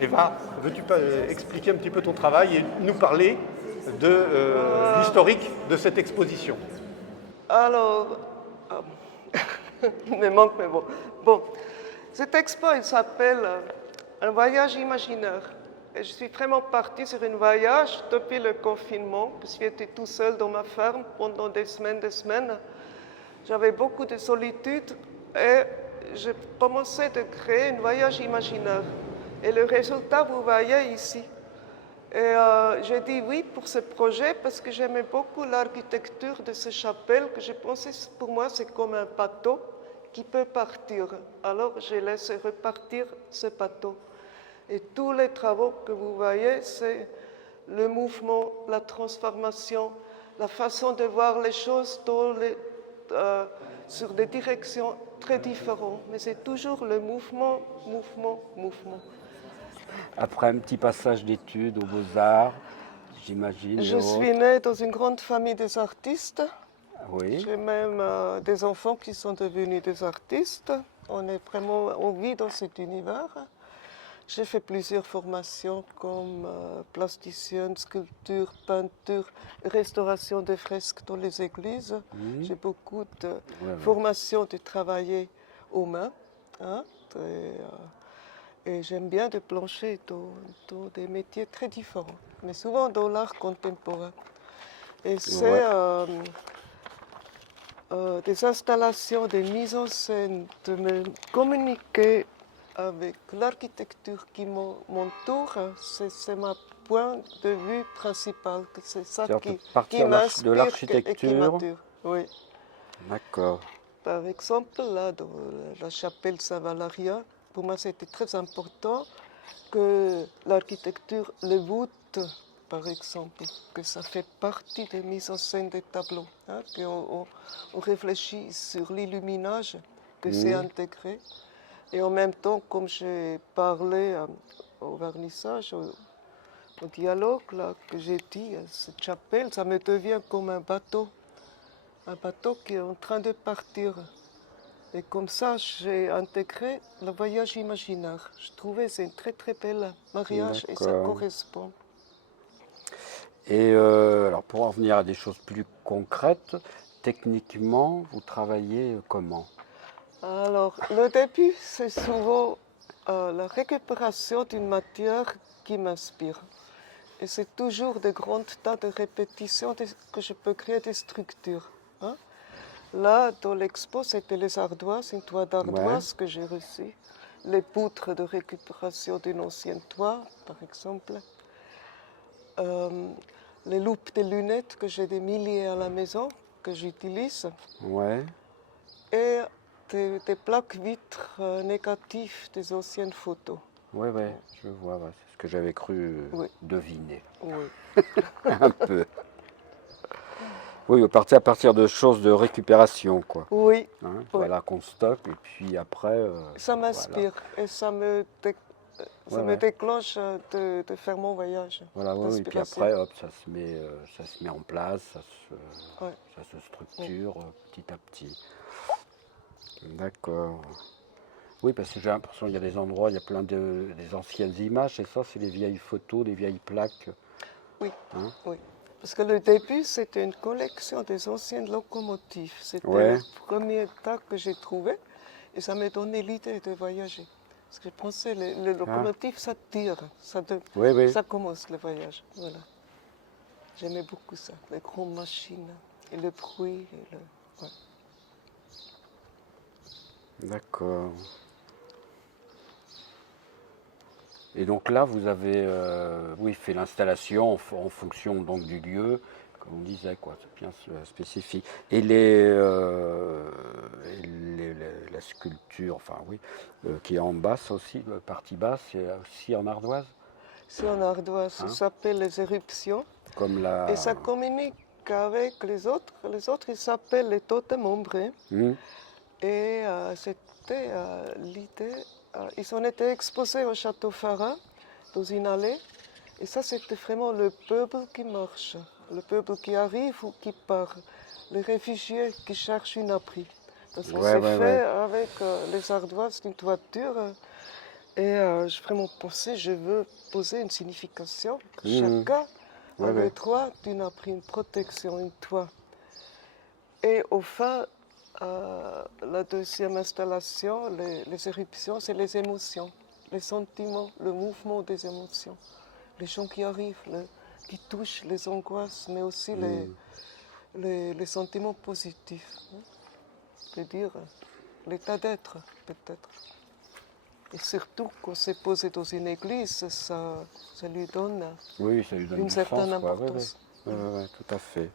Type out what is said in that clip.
Eva, veux-tu pas expliquer un petit peu ton travail et nous parler de l'historique de cette exposition? Alors, il me manque mes mots. Bon, cette expo, elle s'appelle Un voyage imaginaire. Et je suis vraiment partie sur un voyage depuis le confinement, parce que j'étais tout seul dans ma ferme pendant des semaines. J'avais beaucoup de solitude et j'ai commencé à créer un voyage imaginaire. Et le résultat, vous voyez ici. Et j'ai dit oui pour ce projet parce que j'aimais beaucoup l'architecture de ce chapelle, que je pensais pour moi c'est comme un bateau qui peut partir. Alors j'ai laissé repartir ce bateau. Et tous les travaux que vous voyez, c'est le mouvement, la transformation, la façon de voir les choses sur des directions très différentes. Mais c'est toujours le mouvement, mouvement, mouvement. Après un petit passage d'études aux Beaux-Arts, j'imagine. Je suis née dans une grande famille des artistes. Oui. J'ai même des enfants qui sont devenus des artistes. On vit dans cet univers. J'ai fait plusieurs formations comme plasticienne, sculpture, peinture, restauration des fresques dans les églises. J'ai beaucoup de formations de travailler aux mains. Hein, et j'aime bien de plancher dans des métiers très différents, mais souvent dans l'art contemporain. Et c'est des installations, des mises en scène, de me communiquer avec l'architecture qui m'entoure. C'est ma point de vue principal. C'est ça qui m'inspire de l'architecture. et qui m'attire. Oui. D'accord. Par exemple, là, dans la chapelle Saint-Valérien, pour moi, c'était très important que l'architecture, les voûtes, par exemple, que ça fait partie des mises en scène des tableaux, hein, qu'on réfléchit sur l'illuminage, que c'est intégré. Et en même temps, comme j'ai parlé au vernissage, au dialogue là, que j'ai dit, cette chapelle, ça me devient comme un bateau qui est en train de partir. Et comme ça, j'ai intégré le voyage imaginaire. Je trouvais que c'est un très très bel mariage et ça correspond. Et alors pour en venir à des choses plus concrètes, techniquement, vous travaillez comment? Alors, le début, c'est souvent la récupération d'une matière qui m'inspire. Et c'est toujours des grands tas de répétitions que je peux créer des structures. Hein. Là, dans l'expo, c'était les ardoises, une toile d'ardoise que j'ai reçue, les poutres de récupération d'une ancienne toile, par exemple, les loupes de lunettes que j'ai des milliers à la maison, que j'utilise, et des plaques vitres négatives des anciennes photos. Oui, je vois, c'est ce que j'avais cru deviner. Oui. Un peu. Oui, à partir de choses de récupération, quoi. Oui. Hein, voilà, qu'on stocke, et puis après... ça m'inspire, et ça me déclenche de faire mon voyage. Voilà, et puis après, hop, ça se met en place, ça se structure petit à petit. D'accord. Oui, parce que j'ai l'impression qu'il y a des endroits, il y a plein des anciennes images, et ça, c'est les vieilles photos, les vieilles plaques. Oui, oui. Parce que le début, c'était une collection des anciennes locomotives. C'était le premier tas que j'ai trouvé, et ça m'a donné l'idée de voyager. Parce que je pensais, les locomotives, ça tire, ça commence le voyage. Voilà. J'aimais beaucoup ça, les grandes machines, et le bruit. D'accord. Et donc là, vous avez fait l'installation en fonction donc, du lieu, comme on disait, quoi, c'est bien spécifique. Et la sculpture, qui est en basse aussi, la partie basse, c'est aussi en ardoise? C'est en ardoise, ça s'appelle les éruptions. Et ça communique avec les autres. Les autres, ils s'appellent les totems ombrés. Et c'était l'idée. Ils ont été exposés au château Farin, dans une allée. Et ça, c'était vraiment le peuple qui marche, le peuple qui arrive ou qui part, les réfugiés qui cherchent un abri. Parce que Ouais, c'est ouais, fait ouais. avec les ardoises d'une toiture. Et j'ai vraiment pensé, je veux poser une signification. Que Mhm. chacun a Ouais, le ouais. droit d'une abri, une protection, un toit. Et au fin, la deuxième installation, les éruptions, c'est les émotions, les sentiments, le mouvement des émotions. Les gens qui arrivent, qui touchent les angoisses, mais aussi les sentiments positifs. Je peux dire l'état d'être, peut-être. Et surtout, quand c'est posé dans une église, ça lui donne Oui, ça lui donne une du certaine sens, quoi. Ouais, ouais. importance. Ouais, ouais, ouais, tout à fait.